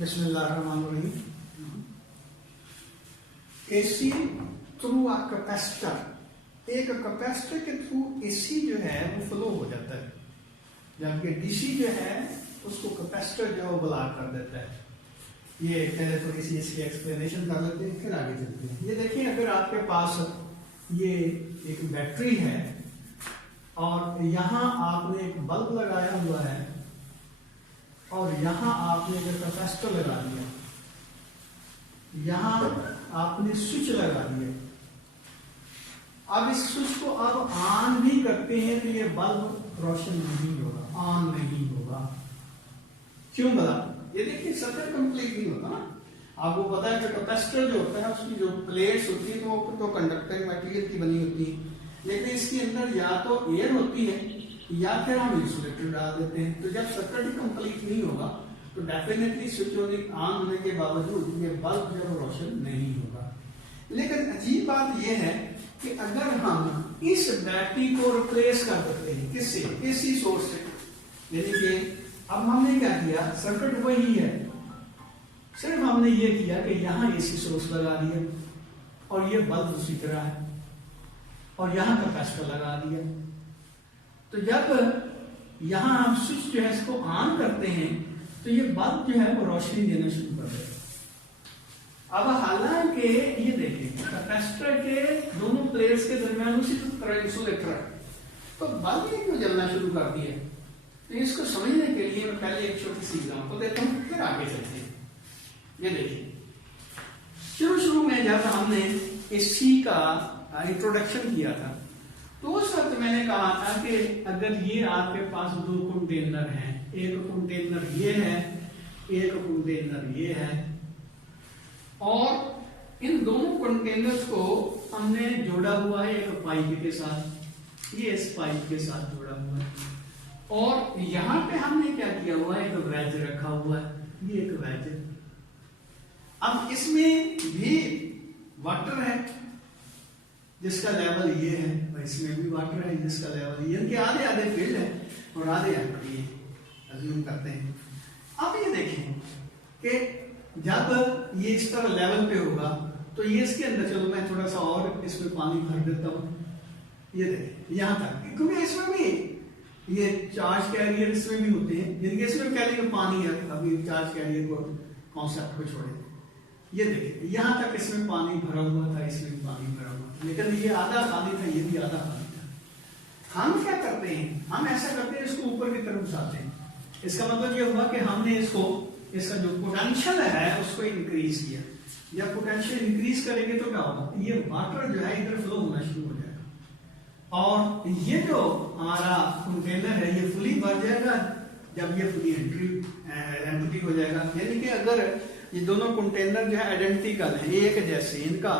बिस्मिल्लाहिर्रहमानिर्रहीम। AC through a capacitor, एक capacitor के थ्रू एसी जो है वो फ्लो हो जाता है, जबकि डीसी जो है उसको कैपेसिटर जो है वो ब्लॉक कर देता है। ये पहले थोड़ी सी इसकी एक्सप्लेनेशन कर लेते हैं, फिर आगे चलते हैं। ये देखिए, अगर आपके पास ये एक बैटरी है और यहाँ आपने एक बल्ब लगाया हुआ है और यहाँ आपने एक कैपेसिटर लगा दिया, यहाँ आपने स्विच लगा दिया। अब इस स्विच को आप ऑन भी करते हैं तो ये बल्ब रोशन नहीं होगा, ऑन नहीं होगा। क्यों बता? ये देखिए, सर्किट कंप्लीट नहीं होता ना। आपको पता है कि कैपेसिटर जो होता है उसकी जो प्लेट्स होती है वो तो कंडक्टिंग मटेरियल की बनी होती है, लेकिन इसके अंदर या तो एयर होती है या फिर हम इंसुलेटर डाल देते हैं। तो जब सर्किट कंप्लीट नहीं होगा तो डेफिनेटली स्विच ऑन होने के बावजूद ये बल्ब जो रोशन नहीं होगा। लेकिन अजीब बात यह है कि अगर हम इस बैटरी को रिप्लेस कर देते हैं किससे? एसी सोर्स से, यानी कि अब हमने क्या किया, सर्किट वही है, सिर्फ हमने ये किया कि यहाँ एसी सोर्स लगा दिया और ये बल्ब उसी तरह है और यहाँ कैपेसिटर लगा दिया। तो जब यहाँ हम स्विच जो है इसको ऑन करते हैं तो ये बल्ब जो है वो रोशनी देना शुरू कर देगा। अब हालांकि ये देखिए, कैपेसिटर के दोनों प्लेट्स के दरमियान उसी तरह इंसुलेटर है, तो बल्ब ने क्यों जलना शुरू कर दिया? तो इसको समझने के लिए मैं पहले एक छोटी सी एग्जांपल देता हूँ, फिर आगे चलते हैं। ये देखिए, शुरू में जब हमने एसी का इंट्रोडक्शन किया था तो उस वक्त मैंने कहा था कि अगर ये आपके पास दो कंटेनर हैं, एक कंटेनर ये है, एक कंटेनर ये है, और इन दोनों कंटेनर्स को हमने जोड़ा हुआ है एक पाइप के साथ, ये इस पाइप के साथ जोड़ा हुआ है, और यहां पे हमने क्या किया हुआ है, एक वेज रखा हुआ है, ये एक वेज है। अब इसमें भी वाटर है जिसका लेवल ये है, और इसमें भी वाटर है जिसका लेवल ये, इनके आधे आधे फील्ड है और आधे ये अज्यूम करते हैं। अब ये देखें कि जब ये इस तरह लेवल पे होगा तो ये इसके अंदर, चलो मैं थोड़ा सा और इसमें पानी भर देता हूं, ये देखें यहां तक, क्योंकि इसमें भी ये चार्ज कैरियर इसमें भी होते हैं, जिनके इसमें कह लेंगे पानी है, अभी चार्ज कैरियर को कॉन्सेप्ट को छोड़े। ये देखिए, यहां तक इसमें पानी भरा हुआ था, इसमें भी पानी भरा हुआ था, लेकिन ये आधा खाली था, ये भी आधा खाली था। हम क्या करते हैं, हम ऐसा करते हैं, इसको ऊपर की तरफ उठाते हैं। इसका मतलब ये हुआ कि हमने इसको, इसका जो पोटेंशियल है उसको इंक्रीज किया। जब पोटेंशियल इंक्रीज करेंगे तो क्या होगा, ये वाटर जो है इधर फ्लो होना शुरू हो जाएगा और ये जो हमारा कंटेनर है ये फुली भर जाएगा जब ये फुली एम्प्टी हो जाएगा। यानी कि अगर ये दोनों कंटेनर जो है आइडेंटिकल है, एक जैसे, इनका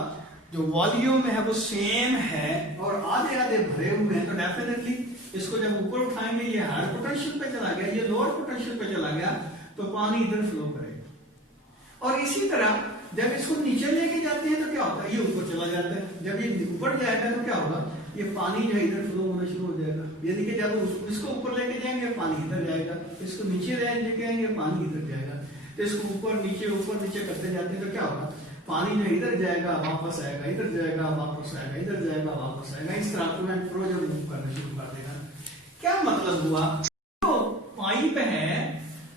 जो वॉल्यूम है वो सेम है और आधे आधे भरे हुए हैं, तो डेफिनेटली इसको जब ऊपर उठाएंगे ये हायर पोटेंशियल पे चला गया, ये लोअर पोटेंशियल पे चला गया, तो पानी इधर फ्लो करेगा। और इसी तरह जब इसको नीचे लेके जाते हैं तो क्या होता है, ये ऊपर चला जाता है। जब ये ऊपर जाएगा तो क्या होगा, ये पानी जो है इधर फ्लो होना शुरू हो जाएगा। यानी कि जब इसको ऊपर लेके जाएंगे पानी इधर जाएगा, इसको नीचे लेके आएंगे पानी इधर जाएगा। तो इसको ऊपर नीचे करते जाते हैं तो क्या होगा, पानी जो इधर जाएगा वापस आएगा, इधर जाएगा वापस आएगा, इधर जाएगा वापस आएगा, इस तरह टू एंड फ्रो जब मूव करना शुरू कर देगा। क्या मतलब हुआ, जो पाइप है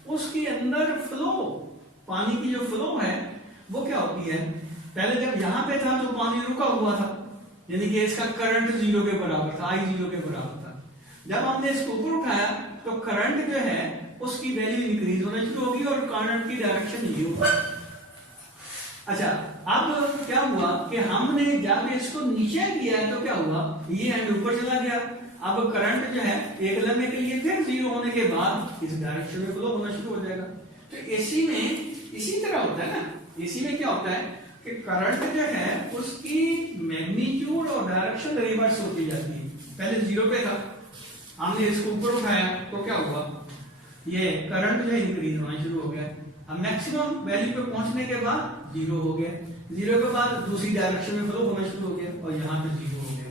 उसके अंदर फ्लो, पानी की जो फ्लो है वो क्या होती है, पहले जब यहां पे था तो पानी रुका हुआ था, यानी कि इसका करंट 0 के बराबर था, I 0 के बराबर था। जब हमने इसको ऊपर उठाया तो करंट जो है उसकी वैल्यू इंक्रीज होना शुरू होगी और करंट की डायरेक्शन ये होगी। अच्छा, अब क्या हुआ कि हमने जब इसको नीचे किया तो क्या हुआ, ये एंड ऊपर चला गया। अब करंट जो है एक लम्हे के लिए फिर 0 होने के बाद इस डायरेक्शन में फ्लो होना शुरू हो जाएगा। तो एसी में इसी तरह होता है ना, एसी में क्या होता है कि करंट जो है उसकी मैग्नीट्यूड और डायरेक्शन रिवर्स होती जाती है। पहले 0 पे था, हमने इसको ऊपर उठाया तो क्या हुआ, ये करंट जो है इंक्रीज होना शुरू हो गया। अब मैक्सिमम वैल्यू पे पहुंचने के बाद 0 हो गया, 0 के बाद दूसरी डायरेक्शन में फ्लो होना शुरू हो गया और यहाँ पे 0 हो गया।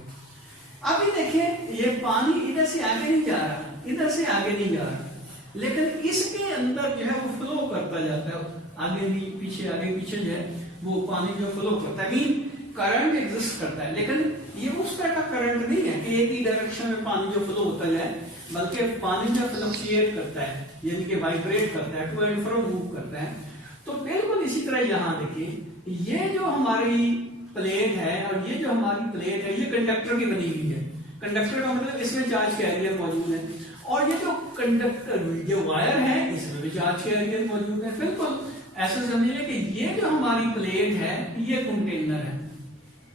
अभी देखें, ये पानी इधर से आगे नहीं जा रहा, इधर से आगे नहीं जा रहा, लेकिन इसके अंदर जो है वो फ्लो करता जाता है। आगे पीछे जो है वो पानी जो फ्लो करता है, करंट एग्जिस्ट करता है, लेकिन ये उस तरह का करंट नहीं है कि एक ही डायरेक्शन में पानी जो फ्लो होता है, बल्कि पानी जो फ्लक्चुएट करता है, यानी कि वाइब्रेट करता है, टू एंड फ्रो मूव करता है। तो बिल्कुल इसी तरह यहाँ देखिए, ये जो हमारी प्लेट है और ये जो हमारी प्लेट है, ये कंडक्टर की बनी हुई है। कंडक्टर का मतलब इसमें चार्ज कैरियर मौजूद है, और ये जो कंडक्टर जो वायर है इसमें भी चार्ज कैरियर मौजूद है। बिल्कुल ऐसा समझिए कि ये जो हमारी प्लेट है ये कंटेनर है,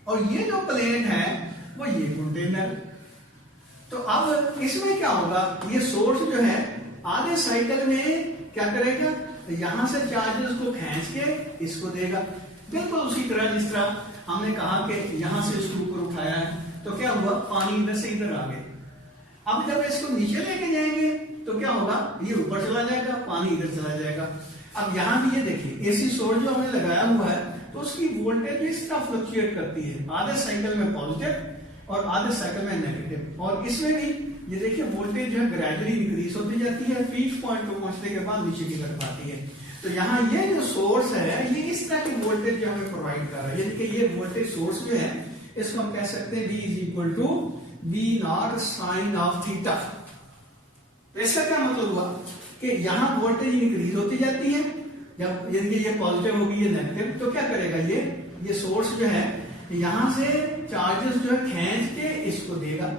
और ये जो प्लेट है वो ये कंटेनर। तो अब इसमें क्या होगा, ये सोर्स जो है आधे साइकिल में क्या करेगा, यहां से चार्जेस को खींच के इसको देगा। बिल्कुल उसी तरह जिस तरह हमने कहा कि यहां से इसको ऊपर उठाया है, तो क्या हुआ, पानी इधर से इधर आ गया। अब जब इसको नीचे लेके जाएंगे तो क्या होगा, ये ऊपर चला जाएगा, पानी इधर चला जाएगा। अब यहाँ भी ये देखिए, एसी सोर्स जो हमने लगाया हुआ है तो उसकी वोल्टेज इस तरह फ्लक्चुएट करती है, आधे साइकिल में पॉजिटिव और आधे साइकिल में नेगेटिव। और इसमें भी ये देखिए वोल्टेज जो है ग्रेजुअली इंक्रीज होती जाती है, पीक पॉइंट पे पहुंचने के बाद नीचे की तरफ आती है। तो यहाँ ये जो सोर्स है ये इस तरह की वोल्टेज जो हमें प्रोवाइड कर रहा है, यानी कि ये वोल्टेज सोर्स जो है इसको हम कह सकते हैं V is equal to V naught sine of theta. तो इसका क्या मतलब हुआ कि यहाँ वोल्टेज इंक्रीज होती जाती है, जब यानी कि ये पॉजिटिव होगी ये नेगेटिव, तो क्या करेगा ये सोर्स जो है यहां से चार्जेस जो है खींच के इसको देगा।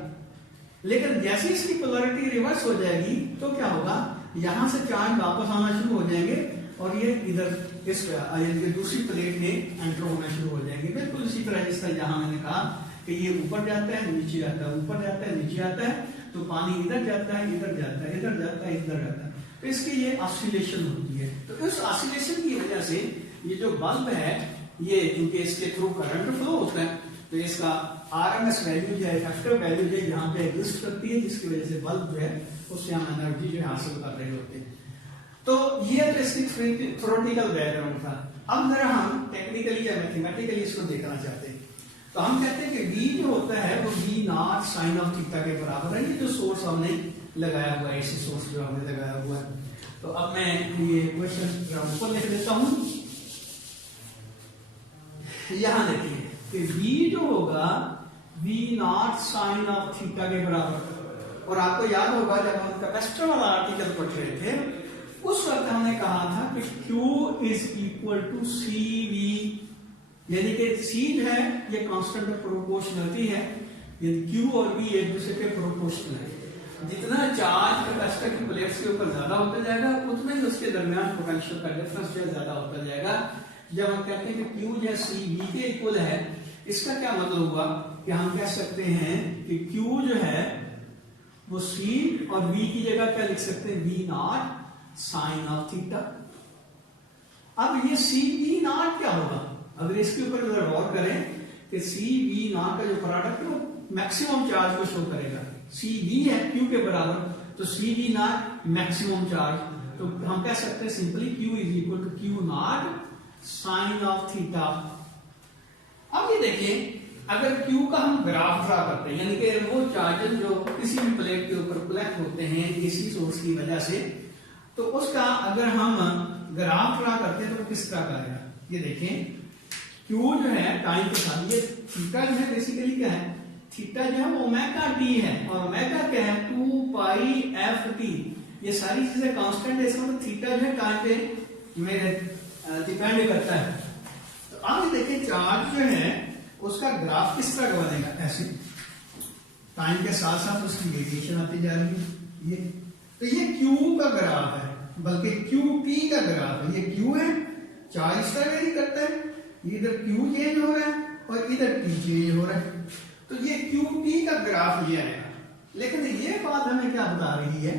लेकिन जैसे इसकी पोलैरिटी रिवर्स हो जाएगी तो क्या होगा, यहां से चार्ज वापस आना शुरू हो जाएंगे और ये इधर इस दूसरी प्लेट में एंटर होना शुरू हो जाएंगे। बिल्कुल इसी तरह जिस तरह जहां मैंने कहा कि ये ऊपर जाता है नीचे आता है, ऊपर जाता है नीचे आता है, तो पानी इधर जाता है इधर जाता है, इधर जाता है इधर जाता है, तो इसकी ये ऑसिलेशन होती है। तो इस ऑसिलेशन की वजह से ये जो बल्ब है ये क्योंकि इसके थ्रू करंट फ्लो होता है, तो इसका आरएमएस वैल्यू जो है, इफेक्टिव वैल्यू जो है यहाँ पे एग्जिस्ट करती है, जिसकी वजह से बल्ब जो है उससे हम एनर्जी जो है हासिल कर रहे होते हैं। तो ये तो इसकी थ्योरेटिकल बैकग्राउंड था। अब जरा हम टेक्निकली या मैथमेटिकली इसको देखना चाहते हैं। तो हम कहते हैं कि V जो होता है वो V naught sine of theta के बराबर है। ये जो सोर्स हमने लगाया हुआ है, ऐसे सोर्स जो हमने लगाया हुआ है। तो अब मैं ये क्वेश्चन ऊपर लिख देता हूं। यहां देखिए कि V जो होगा V naught sine of theta के बराबर। और आपको याद होगा जब हम कैपेसिटर वाला आर्टिकल पढ़ रहे थे उस वक्त हमने कहा था कि Q is equal to CV, यानी कि C जो है ये कांस्टेंट ऑफ प्रोपोर्शनलिटी है, यानी Q और V एक दूसरे के प्रोपोर्शनल है। जितना चार्ज कैपेसिटर की प्लेट्स के ऊपर ज्यादा होता जाएगा उतना ही उसके दरमियान पोटेंशियल का डिफरेंस जो है ज्यादा होता जाएगा। जब हम कहते हैं कि Q जो है CV के इक्वल है, इसका क्या मतलब हुआ कि हम कह सकते हैं कि Q जो है वो C और V की जगह क्या लिख सकते हैं, V naught sine of theta. अब ये CV नॉट क्या होगा, अगर इसके ऊपर अगर गौर करें कि CV नॉट का जो प्रोडक्ट है वो मैक्सिमम चार्ज को शो करेगा। CV है Q के बराबर, तो CV नॉट मैक्सिमम चार्ज, तो हम कह सकते हैं simply Q is equal to Q naught sine of theta. अब ये देखिए अगर Q का हम ग्राफ ड्रा करते हैं, यानी कि वो चार्जेस जो किसी भी प्लेट के ऊपर कलेक्ट होते हैं इसी सोर्स की वजह से, तो उसका अगर हम ग्राफ ड्रा करते हैं तो किस तरह का आएगा। ये देखें Q जो है टाइम के साथ, ये थीटा जो है बेसिकली क्या है, थीटा जो है वो ओमेगा टी है, और ओमेगा क्या है 2 पाई एफ टी। ये सारी चीजें कांस्टेंट है, इसका मतलब थीटा जो है टाइम पे डिपेंड करता है। तो अब देखिए चार्ज जो है उसका ग्राफ किस तरह का बनेगा, ऐसे टाइम के साथ साथ उसकी वेरिएशन आती जा रही है। ये तो ये Q का ग्राफ है, बल्कि QT का ग्राफ है। ये Q है, चार्ज इस तरह वेरी करता है, इधर Q चेंज हो रहा है और इधर T चेंज हो रहा है, तो ये QT का ग्राफ ये आएगा। लेकिन ये बात हमें क्या बता रही है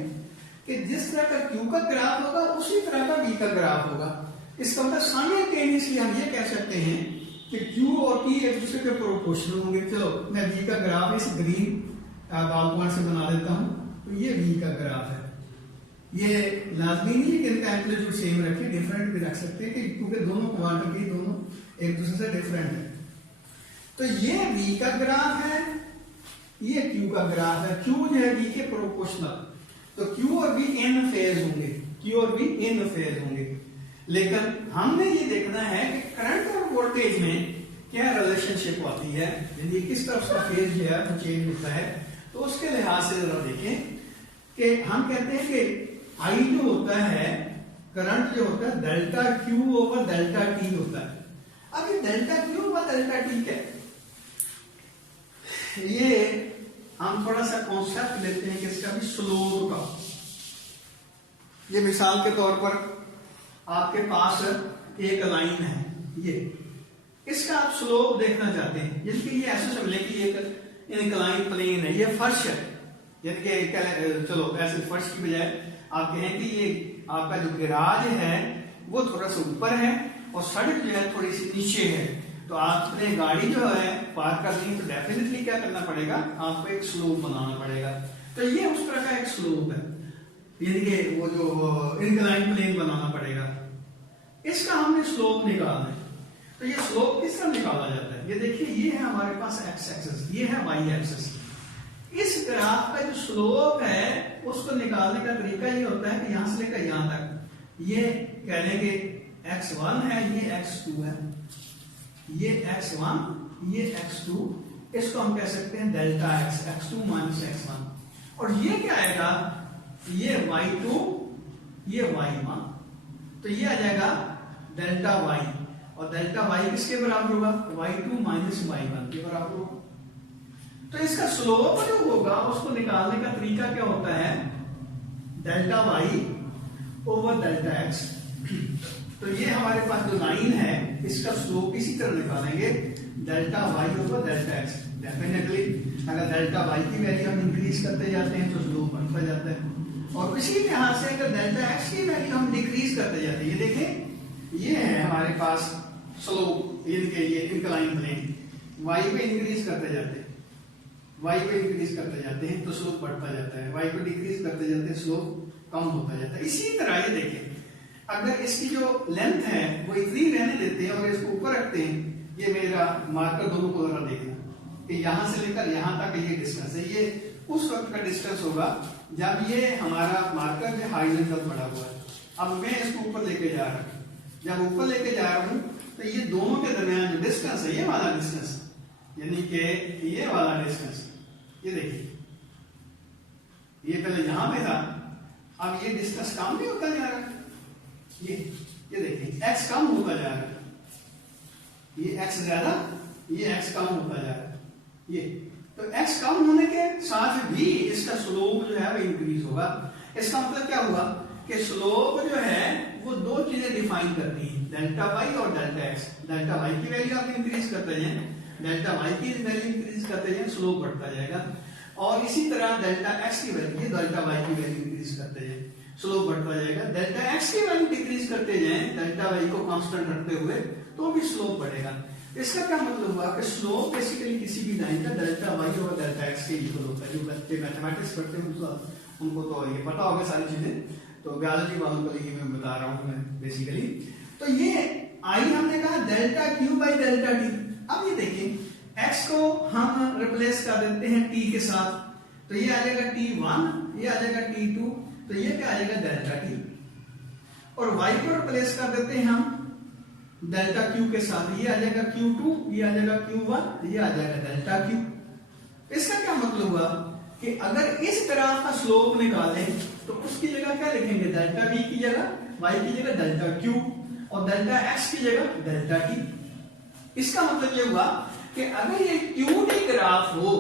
कि जिस तरह का Q का ग्राफ होगा उसी तरह का V का ग्राफ होगा। इसका मतलब साइमल्टेनियसली हम ये कह सकते हैं कि Q और T एक दूसरे के प्रोपोर्शनल होंगे। चलो मैं V का ग्राफ इस ग्रीन बॉल पॉइंट से बना देता हूं, तो ये V का ग्राफ है। ये लाजमी नहीं है कि इनका एम्पलीट्यूड सेम रखें, डिफरेंट भी रख सकते हैं क्योंकि दोनों क्वांटिटी दोनों एक दूसरे से डिफरेंट है। तो ये V का ग्राफ है, ये Q का ग्राफ है। Q जो है V के प्रोपोर्शनल, तो Q और V इन फेज होंगे, Q और V इन फेज होंगे। लेकिन हमने ये देखना है कि करंट और वोल्टेज में क्या रिलेशनशिप आती है, यदि किस तरफ का फेज जो है वो चेंज होता है। तो उसके लिहाज से जरा देखें कि हम कहते हैं कि आई जो होता है, करंट जो होता है delta Q over delta T होता है। अब ये delta Q over delta T क्या है, ये हम थोड़ा सा कॉन्सेप्ट लेते हैं कि इसका भी स्लोप का। ये मिसाल के तौर पर आपके पास एक लाइन है, ये इसका आप स्लोप देखना चाहते हैं, यानी कि ये ऐसे समझ लें कि एक इंक्लाइन प्लेन है, ये फर्श है, यानी कि चलो ऐसे फर्श की बजाय आप कहें कि ये आपका जो गैराज है वो थोड़ा सा ऊपर है और सड़क जो है थोड़ी सी नीचे है। तो आपने गाड़ी जो है पार्क करनी है तो डेफिनेटली क्या करना पड़ेगा, आपको एक स्लोप बनाना पड़ेगा। तो ये उस तरह का एक स्लोप है, यानी कि वो जो इंक्लाइन प्लेन बनाना पड़ेगा, इसका हमने स्लोप निकालना है। तो ये स्लोप किस तरह निकाला जाता है, ये देखिए ये है हमारे पास एक्स एक्सिस, ये है वाई एक्सिस। इस ग्राफ का जो स्लोप है उसको निकालने का तरीका ये होता है कि यहां से लेकर यहां तक ये कह लेंगे x1 है, ये x2 है, ये x1, ये x2, इसको हम कह सकते हैं delta x, x2 minus x1। और ये क्या आएगा, ये y2, ये y1, तो ये आ जाएगा डेल्टा y, और डेल्टा y किसके बराबर होगा, y2 माइनस y1 के बराबर होगा। तो इसका स्लोप जो होगा उसको निकालने का तरीका क्या होता है, delta y over delta x। तो ये हमारे पास जो लाइन है इसका स्लोप इसी तरह निकालेंगे, delta y over delta x। Definitely अगर डेल्टा y की वैल्यू हम इंक्रीज करते जाते हैं तो स्लोप बढ़ता जाता है, और इसी लिहाज से अगर डेल्टा x की वैल्यू हम डिक्रीज करते जाते हैं, ये देखें ये है हमारे पास स्लोप, ये इंक्लाइन प्लेन, y पे इंक्रीज करते जाते हैं, y को इंक्रीज करते जाते हैं तो स्लोप बढ़ता जाता है, y को डिक्रीज करते जाते हैं स्लोप कम होता जाता है। इसी तरह ये देखिए अगर इसकी जो लेंथ है वो इतनी रहने देते हैं और इसको ऊपर रखते हैं, ये मेरा मार्कर दोनों को जरा देखना कि यहां से लेकर यहां तक ये डिस्टेंस है, ये उस वक्त का डिस्टेंस होगा जब ये हमारा मार्कर जो हॉरिजॉन्टल पड़ा हुआ है। अब मैं इसको ऊपर लेके जा रहा हूं, जब ऊपर लेके जा रहा हूं तो ये दोनों के दरमियान जो डिस्टेंस है, ये वाला डिस्टेंस, यानी कि ये वाला डिस्टेंस, ये देखिए ये पहले यहां पे था, अब ये डिस्टेंस कम नहीं होता जा रहा है, ये देखिए x कम होता जा रहा है, ये x ज्यादा, ये x कम होता जा रहा है, ये तो x कम होने के साथ भी इसका स्लोप जो है वो इंक्रीज होगा। इसका मतलब क्या हुआ कि स्लोप जो है वो दो चीजें डिफाइन करती है, डेल्टा y और डेल्टा x। डेल्टा y की वैल्यू आप इंक्रीज करते जाएं, डेल्टा y की वैल्यू इंक्रीज करते जाएं, स्लोप बढ़ता जाएगा। और इसी तरह डेल्टा x की वैल्यू, ये डेल्टा y की वैल्यू इंक्रीज करते जाएं, स्लोप बढ़ता जाएगा। डेल्टा x की वैल्यू डिक्रीज करते जाएं, डेल्टा y को कांस्टेंट रखते हुए, तो भी स्लोप बढ़ेगा। इसका क्या मतलब हुआ कि स्लोप बेसिकली किसी भी लाइन का डेल्टा y और डेल्टा x के इक्वल होता है। जो बच्चे मैथमेटिक्स पढ़ते हैं उनको तो ये पता होगा सारी चीजें, तो बायोलॉजी वालों को लिए मैं बता रहा हूं मैं बेसिकली। तो ये i हमने कहा delta q by delta t। अब ये देखिए x को हम रिप्लेस कर देते हैं t के साथ, तो ये आ जाएगा t1, ये आ जाएगा t2, तो ये क्या आ जाएगा डेल्टा t। और y को रिप्लेस कर देते हैं हम डेल्टा q के साथ, ये आ जाएगा q2, ये आ जाएगा q1, ये आ जाएगा डेल्टा q। इसका क्या मतलब हुआ कि अगर इस तरह का स्लोप निकालें तो उसकी जगह क्या लिखेंगे, डेल्टा v की जगह, y की जगह डेल्टा q, और डेल्टा x की जगह डेल्टा t। इसका मतलब ये हुआ कि अगर ये QT ग्राफ हो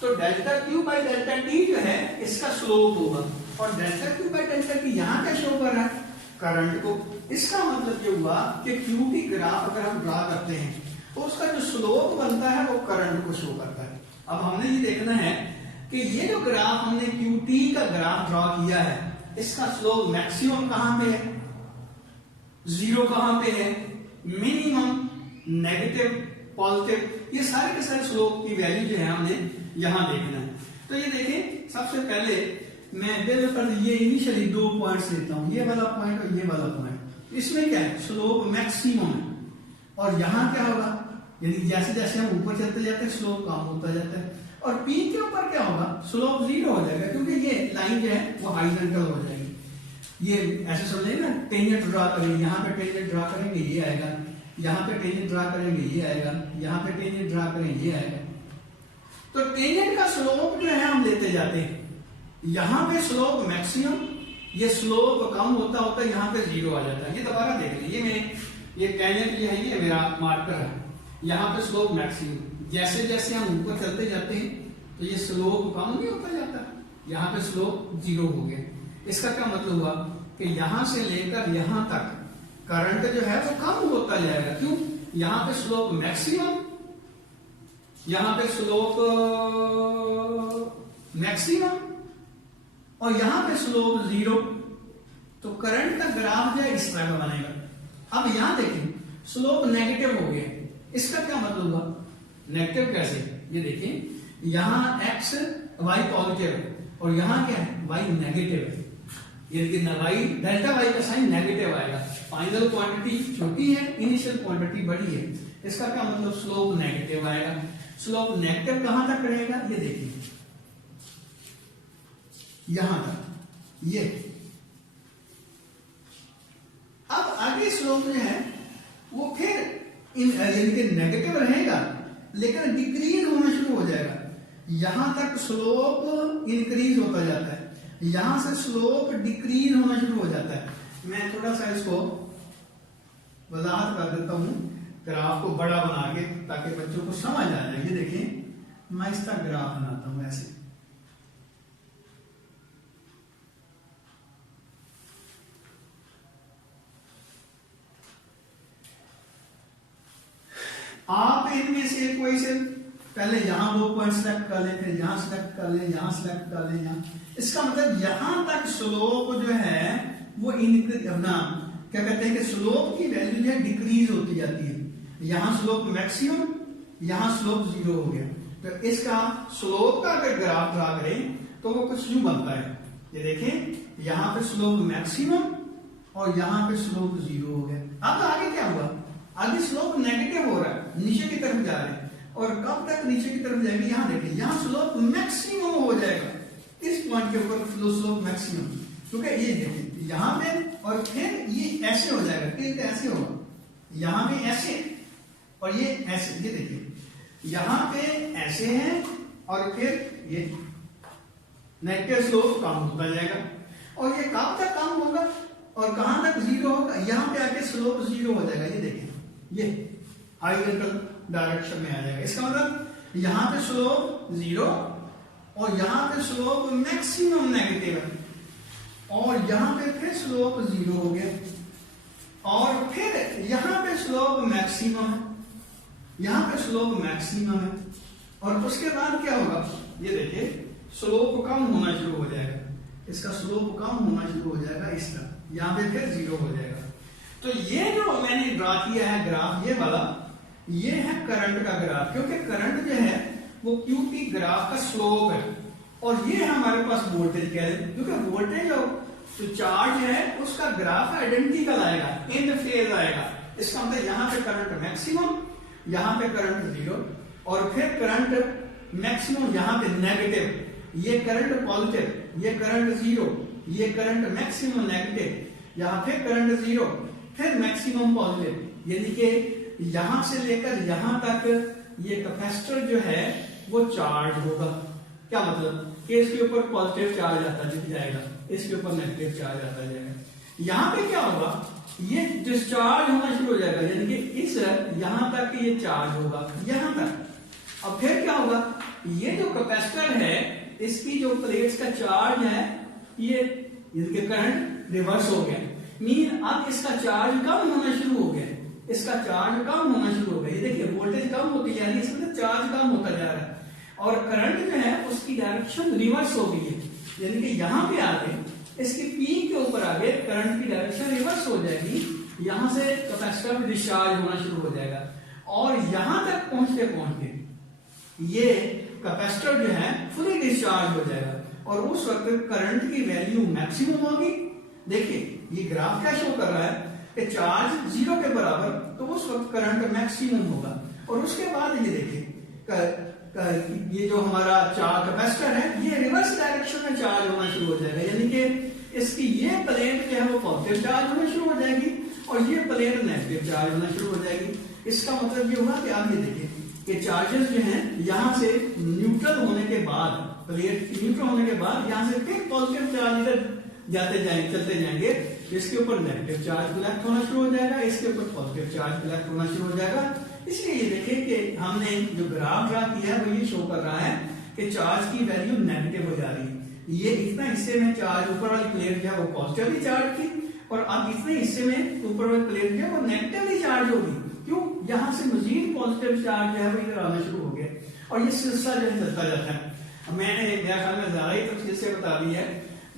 तो delta q by delta t जो है इसका स्लोप होगा, और delta q by delta t यहाँ क्या शो कर रहा है, करंट को। इसका मतलब ये हुआ कि QT ग्राफ अगर हम ड्रा करते हैं तो उसका जो स्लोप बनता है वो करंट को शो करता है। अब हमने ये देखना है कि ये जो ग्राफ हमने QT का ग्राफ ड्रा किया है, इसका स्लोप मैक्सिमम कहां पे है, जीरो कहां पे है, मिनिमम, नेगेटिव, पॉजिटिव, ये सारे के सारे स्लोप की वैल्यू जो है हमने यहां देखना है। तो ये देखें, सबसे पहले मैं बिल्कुल ये इनिशियली दो पॉइंट्स लेता हूं, ये वाला पॉइंट और ये वाला पॉइंट। इसमें क्या है, स्लोप मैक्सिमम है, और यहां क्या होगा, यानी जैसे जैसे हम ऊपर चलते जाते हैं स्लोप कम होता जाता है, और पी के ऊपर क्या होगा, स्लोप जीरो हो जाएगा, क्योंकि ये लाइन जो है वो हॉरिजॉन्टल हो जाएगी। ये ऐसे समझेंगे ना, टेंजेंट ड्रा करेंगे, यहाँ पे टेंजेंट ड्रा करेंगे ये आएगा, यहाँ पे टेंजेंट ड्रा करेंगे ये आएगा, यहाँ पे टेंजेंट ड्रा करेंगे ये आएगा। तो टेंजेंट का स्लोप जो है हम लेते जाते हैं, यहाँ पे स्लोप मैक्सिमम, ये स्लोप कम होता होता यहाँ पे जीरो आ जाता है। ये दोबारा देख लीजिए, ये टेंजेंट ये है, ये मेरा मार्कर है, यहाँ पे स्लोप मैक्सिमम, जैसे जैसे हम ऊपर चलते जाते हैं तो ये स्लोप कम नहीं होता जाता, यहाँ पे स्लोप जीरो हो गया। इसका क्या मतलब हुआ कि यहां से लेकर यहां तक करंट जो है वो कम होता जाएगा। क्यों? यहां पे स्लोप मैक्सिमम, यहां पे स्लोप मैक्सिमम और यहां पे स्लोप जीरो, तो करंट का ग्राफ जो है इस तरह का बनेगा। अब यहां देखिए स्लोप नेगेटिव हो गया, इसका क्या मतलब हुआ? नेगेटिव कैसे? ये देखिए यहां एक्स वाई पॉजिटिव है और यहां क्या है, वाई नेगेटिव है। ये वाई डेल्टा वाई का साइन नेगेटिव आएगा, फाइनल क्वांटिटी छोटी है, इनिशियल क्वांटिटी बड़ी है। इसका क्या मतलब? स्लोप नेगेटिव आएगा। स्लोप नेगेटिव कहां तक रहेगा? ये देखिए यहां तक, ये। अब आगे स्लोप जो है वो फिर यानी कि नेगेटिव रहेगा लेकिन डिक्रीज होना शुरू हो जाएगा। यहां तक स्लोप इंक्रीज होता जाता है, यहां से स्लोप डिक्रीज होना शुरू हो जाता है। मैं थोड़ा सा इसको वजाहत कर देता हूं ग्राफ को बड़ा बना के, ताकि बच्चों को समझ आ जाए। ये देखिए मैं इसका ग्राफ बनाता हूं ऐसे, आप इनमें से कोई से पहले यहां दो पॉइंट सेलेक्ट कर लें, फिर यहां सेलेक्ट कर लें, यहां सेलेक्ट कर लें, यहां। इसका मतलब यहां तक स्लोप जो है वो अपना क्या कहते हैं कि स्लोप की वैल्यू जो है डिक्रीज होती जाती है। यहां स्लोप मैक्सिमम, यहां स्लोप जीरो हो गया। तो इसका स्लोप का अगर ग्राफ ड्रा करें तो वो कुछ यूं बनता है। ये देखें यहां पे स्लोप मैक्सिमम और यहां पे स्लोप जीरो हो गया। अब आगे क्या हुआ? आगे स्लोप नेगेटिव हो रहा है, नीचे की तरफ जा रहे हैं। और कब तक नीचे की तरफ जाएगी? यहां देखिए यहां स्लोप मैक्सिमम हो जाएगा, इस पॉइंट के ऊपर स्लोप मैक्सिमम। क्योंकि ये देखिए यहां पे और फिर ये ऐसे हो जाएगा, टिल्ट ऐसे होगा, यहां पे ऐसे और ये ऐसे। ये देखिए यहां पे ऐसे है और फिर ये नेगेटिव स्लोप कम होता जाएगा। और ये कब तक कम होगा और कहां तक जीरो होगा? यहां पे आके स्लोप जीरो हो जाएगा। ये देखिए ये हॉरिजॉन्टल डायरेक्शन में आ जाएगा। इसका मतलब यहां पे स्लोप जीरो और यहां पे स्लोप मैक्सिमम नेगेटिव है और यहां पे फिर स्लोप जीरो हो गया और फिर यहां पे स्लोप मैक्सिमम है, यहां पे स्लोप मैक्सिमम है और उसके बाद क्या होगा? ये देखिए स्लोप कम होना शुरू हो जाएगा, इसका स्लोप कम होना शुरू हो जाएगा इस तरह, यहां पे फिर जीरो हो जाएगा। तो ये जो मैंने ड्रा किया है ग्राफ, ये वाला, ये है करंट का ग्राफ। क्योंकि करंट जो है वो क्यूटी ग्राफ का स्लोप है और ये हमारे पास वोल्टेज क्या है, क्योंकि वोल्टेज और जो चार्ज है उसका ग्राफ आइडेंटिकल आएगा, इन फेज आएगा। इसका मतलब यहां पे करंट मैक्सिमम, यहां पे करंट जीरो और फिर करंट मैक्सिमम यहां पे नेगेटिव, ये करंट पॉजिटिव, ये करंट जीरो, ये करंट मैक्सिमम नेगेटिव, यहां फिर करंट जीरो, फिर मैक्सिमम पॉजिटिव। यानी कि यहां से लेकर यहां तक ये कैपेसिटर जो है वो चार्ज होगा। क्या मतलब कि इसके ऊपर पॉजिटिव चार्ज आता जाएगा, इसके ऊपर नेगेटिव चार्ज आता जाएगा। यहां पे क्या होगा? ये डिस्चार्ज होना शुरू हो जाएगा, यानी कि इस यहां तक ये चार्ज होगा, यहां तक। अब फिर क्या होगा? ये जो कैपेसिटर है इसकी जो प्लेट्स का चार्ज है ये इनके करंट रिवर्स हो गया, मीन अब इसका चार्ज कम होना शुरू हो गया, इसका चार्ज कम होना शुरू हो गया। ये देखिए वोल्टेज कम होती जा रही है, इसमें चार्ज कम होता जा रहा है और करंट जो है उसकी डायरेक्शन रिवर्स हो गई है। यानी कि यहां पे आगे इसकी पीक के ऊपर आगे करंट की डायरेक्शन रिवर्स हो जाएगी, यहां से कैपेसिटर में डिस्चार्ज होना शुरू हो जाएगा और यहां तक पहुंचते पहुंचते ये कैपेसिटर जो है फुली डिस्चार्ज हो जाएगा और उस वक्त करंट की वैल्यू मैक्सिमम होगी। देखिए ये ग्राफ क्या शो कर रहा है कि चार्ज जीरो के बराबर, तो उस वक्त करंट मैक्सिमम होगा। और उसके बाद ये देखिए ये जो हमारा चार्ज कैपेसिटर है ये रिवर्स डायरेक्शन में चार्ज होना शुरू हो जाएगा, यानी कि इसकी ये प्लेट जो है वो पॉजिटिव चार्ज होना शुरू हो जाएगी और ये प्लेट नेगेटिव चार्ज होना शुरू हो जाएगी। इसका मतलब ये हुआ कि आप ये देखिए कि चार्जेस जो हैं यहां से न्यूट्रल होने के बाद, प्लेट न्यूट्रल होने के बाद यहां से फिर पॉजिटिव चार्ज इधर जाते जाएंगे, चलते जाएंगे, इसके ऊपर नेगेटिव चार्ज कलेक्ट होना शुरू हो जाएगा, इसके ऊपर पॉजिटिव चार्ज कलेक्ट होना शुरू हो जाएगा। इसलिए ये देखिए कि हमने जो ग्राफ ड्रा किया है वो ये शो कर रहा है कि चार्ज की वैल्यू नेगेटिव हो जा रही है। ये इतना हिस्से में चार्ज ऊपर वाली प्लेट जो है वो पॉजिटिवली चार्ज थी और अब इतने हिस्से में ऊपर वाली प्लेट जो है वो नेगेटिवली चार्ज होगी। क्यों? यहां से मजीद पॉजिटिव चार्ज जो है वो इधर आना शुरू हो गया और ये सिलसिला जो है चलता जाता है। अब मैंने मेरा ख्याल में ज्यादा ही तफसील से बता दी है,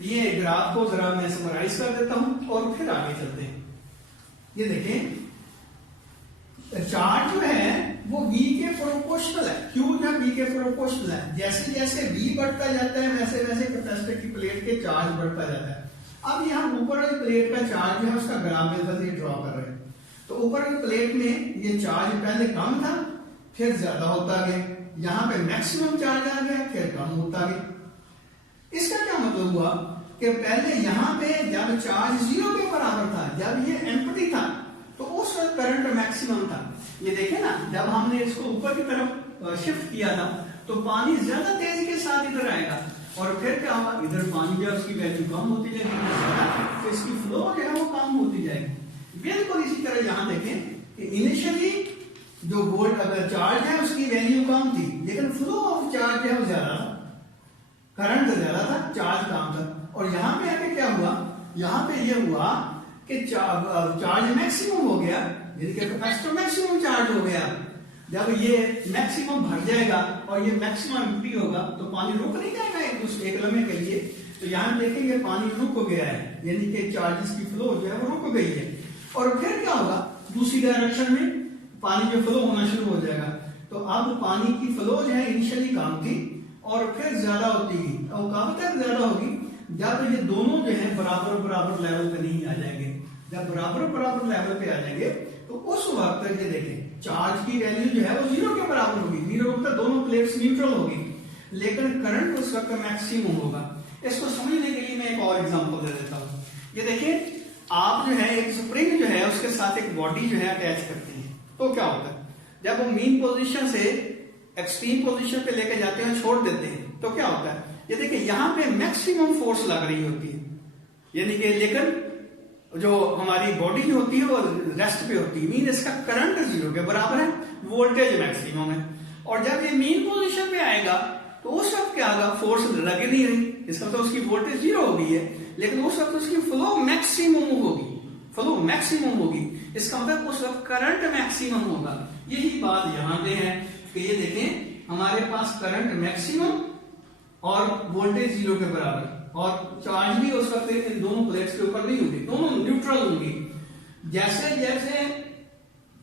ये ग्राफ को जरा मैं समराइज कर देता हूं और फिर आगे चलते हैं। ये देखें चार्ज जो है वो V के प्रोपोर्शनल है, Q जो है V के प्रोपोर्शनल है। जैसे जैसे V बढ़ता जाता है वैसे वैसे कैपेसिटर की प्लेट के चार्ज बढ़ता जाता है। अब यहाँ ऊपर वाली प्लेट का चार्ज जो है उसका ग्राफ ये ड्रॉ कर रहे हैं। तो ऊपर वाली प्लेट में ये चार्ज पहले कम था फिर ज्यादा होता गया, यहाँ पे मैक्सिमम चार्ज आ गया फिर कम होता गया। इसका क्या मतलब हुआ कि पहले यहाँ पे जब चार्ज 0 के बराबर था, जब ये एम्प्टी था, तो उस वक्त करंट मैक्सिमम था। ये देखें ना, जब हमने इसको ऊपर की तरफ शिफ्ट किया था तो पानी ज्यादा तेजी के साथ इधर आएगा और फिर क्या होगा, इधर पानी जो उसकी वैल्यू कम होती जाएगी तो इसकी फ्लो जो है वो कम होती जाएगी। बिल्कुल इसी तरह यहाँ देखें कि इनिशियली जो वोल्ट अगर चार्ज है उसकी वैल्यू कम थी लेकिन फ्लो ऑफ चार्ज है वो ज्यादा था, करंट ज्यादा था, चार्ज कम था। और यहाँ पे आके क्या हुआ, यहाँ पे ये हुआ कि चार्ज मैक्सिमम हो गया, यानी कि कैपेसिटर मैक्सिमम चार्ज हो गया। जब ये मैक्सिमम भर जाएगा और ये मैक्सिमम एम्प्टी होगा तो पानी रुक नहीं जाएगा एक लम्हे के लिए। तो यहाँ देखेंगे पानी रुक गया है, यानी कि चार्जेस की फ्लो जो है वो रुक गई है। और फिर क्या होगा, दूसरी डायरेक्शन में पानी जो फ्लो होना शुरू हो जाएगा। तो अब पानी की फ्लो जो है इनिशियली कम थी और फिर ज्यादा होती गई और कब तक ज्यादा होगी, जब ये दोनों जो है बराबर बराबर लेवल पे नहीं आ जाएंगे। जब बराबर बराबर लेवल पे आ जाएंगे तो उस वक्त ये देखें चार्ज की वैल्यू जो है वो 0 के बराबर होगी, 0 मतलब दोनों प्लेट्स न्यूट्रल होगी, लेकिन करंट उस वक्त मैक्सिमम होगा। इसको समझने के लिए मैं एक और एग्जांपल दे देता हूं। ये देखिए आप जो है एक स्प्रिंग जो है उसके साथ एक बॉडी जो है अटैच करती है, तो क्या होता है, जब वो मीन पोजीशन से एक्सट्रीम पोजीशन पे लेके जाते हैं छोड़ देते हैं तो क्या होता है, ये देखिए यहाँ पे मैक्सिमम फोर्स लग रही होती है, यानी कि लेकिन जो हमारी बॉडी होती है वो रेस्ट पे होती है, मीन इसका करंट 0 के बराबर है, वोल्टेज मैक्सिमम है। और जब ये मीन पोजीशन पे आएगा तो उस वक्त क्या होगा, फोर्स लगे नहीं रही, इसका तो उसकी वोल्टेज 0 हो गई है, लेकिन उस वक्त उसकी फ्लो मैक्सिमम होगी, फ्लो मैक्सिमम होगी। इसका मतलब उस वक्त करंट मैक्सिमम होगा। यही बात यहाँ पे है कि ये देखें हमारे पास करंट मैक्सिमम और वोल्टेज 0 के बराबर और चार्ज भी उस वक्त इन दोनों प्लेट्स के ऊपर नहीं होगी, दोनों न्यूट्रल होंगी। जैसे जैसे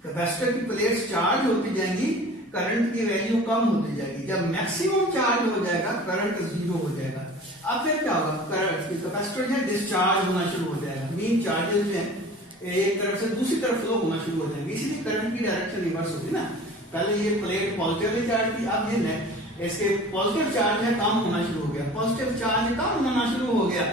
कैपेसिटर की प्लेट्स चार्ज होती जाएंगी करंट की वैल्यू कम होती जाएगी। जब मैक्सिमम चार्ज हो जाएगा करंट 0 हो जाएगा। अब फिर क्या होगा, करंट कैपेसिटर जो है डिस्चार्ज होना शुरू हो जाएगा, मीन चार्जेस जो है एक तरफ से दूसरी तरफ फ्लो होना शुरू हो जाएंगे। इसीलिए करंट की डायरेक्शन रिवर्स होगी ना, पहले ये प्लेट पॉजिटिवली चार्ज थी, अब ये इसके पॉजिटिव चार्ज है कम होना शुरू हो गया, पॉजिटिव चार्ज कम होना शुरू हो गया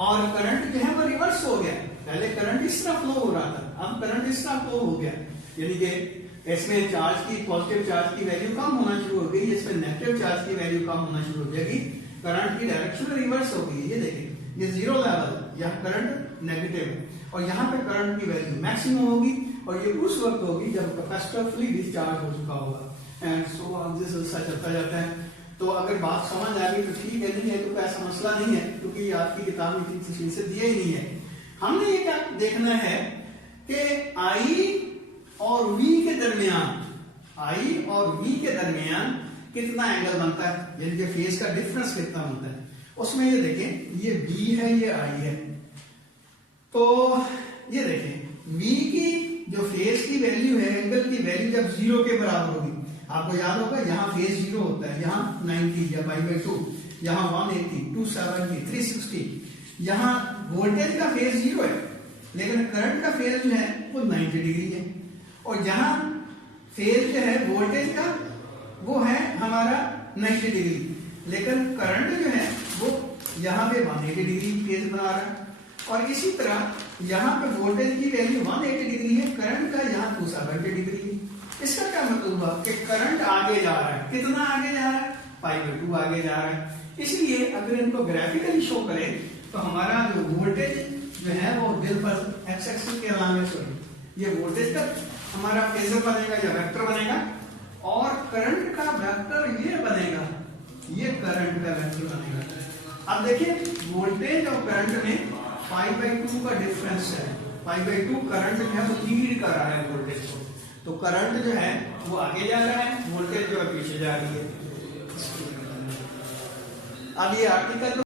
और करंट जो है वो रिवर्स हो गया। पहले करंट इस तरह फ्लो हो रहा था, अब करंट इस तरह फ्लो हो गया, यानी कि इसमें चार्ज की पॉजिटिव चार्ज की वैल्यू कम होना शुरू हो गई, इसमें नेगेटिव चार्ज की वैल्यू कम होना शुरू हो जाएगी, करंट की डायरेक्शन रिवर्स हो गई। ये देखिए ये 0 लेवल, यहाँ करंट नेगेटिव है और यहाँ पे करंट की वैल्यू मैक्सिमम होगी और ये उस वक्त होगी जब कैपेसिटर फुली डिस्चार्ज हो चुका होगा। एंड सो ऑन दिस सिलसिला चलता जाता है। तो अगर बात समझ आ गई तो ठीक है, नहीं है तो कोई ऐसा मसला नहीं है, क्योंकि आपकी किताब में इतनी तफसील से दिया ही नहीं है। हमने ये क्या देखना है कि I और V के दरमियान, I और V के दरमियान कितना एंगल बनता है, यानी कि फेज का डिफरेंस कितना बनता है। उसमें ये देखें ये V है ये I है, तो ये देखें V की जो फेज की वैल्यू है, एंगल की वैल्यू जब 0 के बराबर होगी, आपको याद होगा यहाँ फेज 0 होता है, यहाँ 90 या π/2, यहाँ 180, 270, 360, यहाँ वोल्टेज का फेज 0 है लेकिन करंट का फेज जो है वो 90 डिग्री है और यहाँ फेज जो है वोल्टेज का वो है हमारा 90 डिग्री, लेकिन करंट जो है वो यहाँ पे 180 डिग्री फेज बना रहा है, और इसी तरह यहाँ पे वोल्टेज की वैल्यू 180 डिग्री है, करंट का यहाँ 270 डिग्री है। इसका क्या मतलब हुआ कि करंट आगे जा रहा है, कितना आगे जा रहा है, π/2 आगे जा रहा है। इसलिए अगर इनको ग्राफिकली शो करें तो हमारा जो वोल्टेज जो है वो दिल पर एक्स एक्सिस के अलावा सॉरी ये वोल्टेज का हमारा फेजर बनेगा या वेक्टर बनेगा, और करंट का वेक्टर ये बनेगा, ये करंट का वेक्टर बनेगा। अब देखिए वोल्टेज और करंट में π/2 का डिफरेंस है, π/2 करंट जो है वो लीड कर रहा है वोल्टेज को, तो करंट जो है वो आगे जा रहा है, वोल्टेज जो है पीछे जा रही है। अब ये आर्टिकल